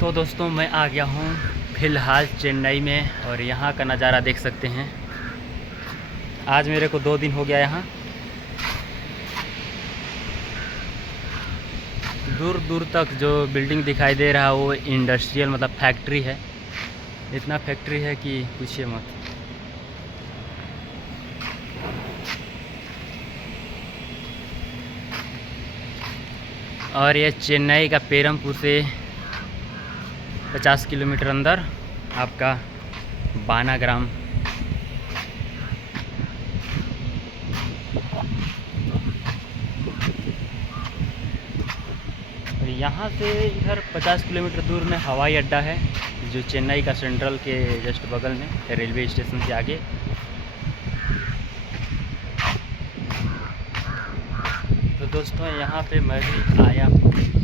तो दोस्तों मैं आ गया हूँ फ़िलहाल चेन्नई में और यहाँ का नज़ारा देख सकते हैं। आज मेरे को 2 दिन हो गया यहाँ। दूर दूर तक जो बिल्डिंग दिखाई दे रहा है वो इंडस्ट्रियल मतलब फैक्ट्री है। इतना फैक्ट्री है कि पूछिए मत। और ये चेन्नई का पेरमपुर से 50 किलोमीटर अंदर आपका बानाग्राम। और यहाँ से इधर 50 किलोमीटर दूर में हवाई अड्डा है जो चेन्नई का सेंट्रल के जस्ट बगल में रेलवे स्टेशन से आगे। तो दोस्तों यहाँ पे मैं भी आया हूँ।